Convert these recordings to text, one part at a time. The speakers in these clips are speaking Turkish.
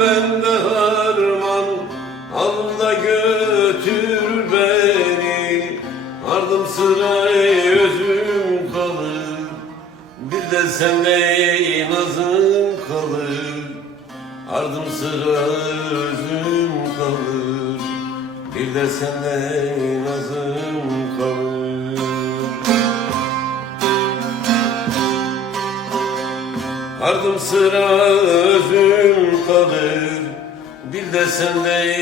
bende harman, al da götür beni. Ardım sıra özüm kalır, bir de sende nazım kalır. Ardım sıra özüm kalır, bir de sende nazım kalır. Ardım sıra özüm kalır, bir de sende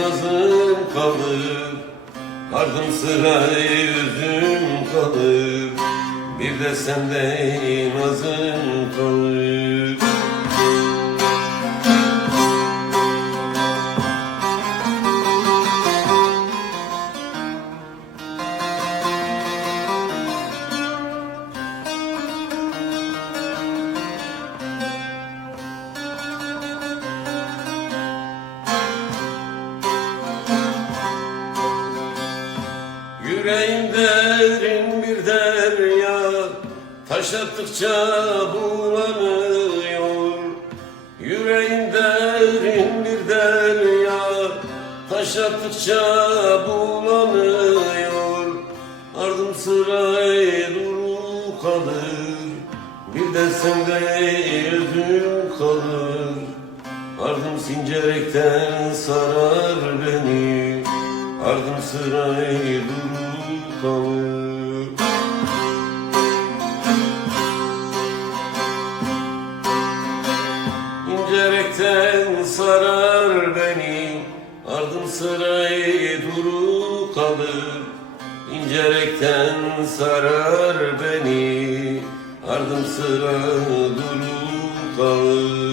nazım kalır. Ardım sıra özüm kalır, bir de sende nazım kalır. Yüreğim derin bir derya, taş attıkça bulanıyor. Yüreğim derin bir derya, taş attıkça bulanıyor. Ardım sıra duru kalır, bir de sende özüm kalır. Ardım sincerekten sarar beni, ardım sıra duru kalır. İncerekten sarar beni, ardım sıra duru kalır. İncerekten sarar beni, ardım sıra duru kalır.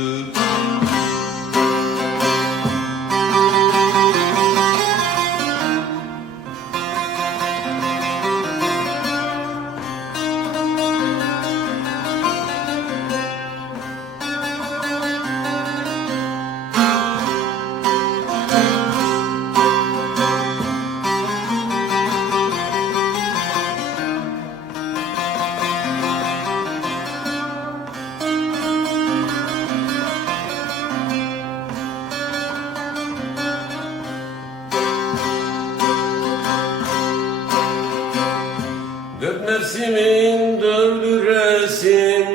Dört mevsimin dördü resim,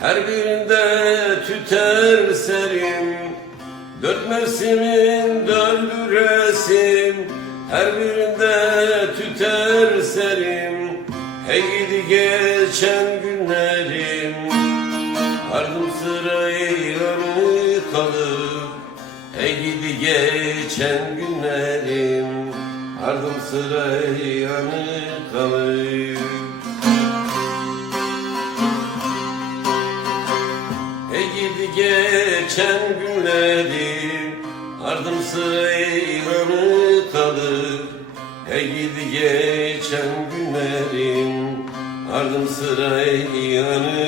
her birinde tüter serim. Dört mevsimin dördü resim, her birinde tüter serim. Hey gidi geçen günlerim, ardım sıra yanı kalır. Hey gidi geçen günlerim, ardım sıra yanı kalır. Hey gidi geçen günlerim, ardım sıra yanı kalır. Hey gidi geçen günlerim, ardım sıra yanı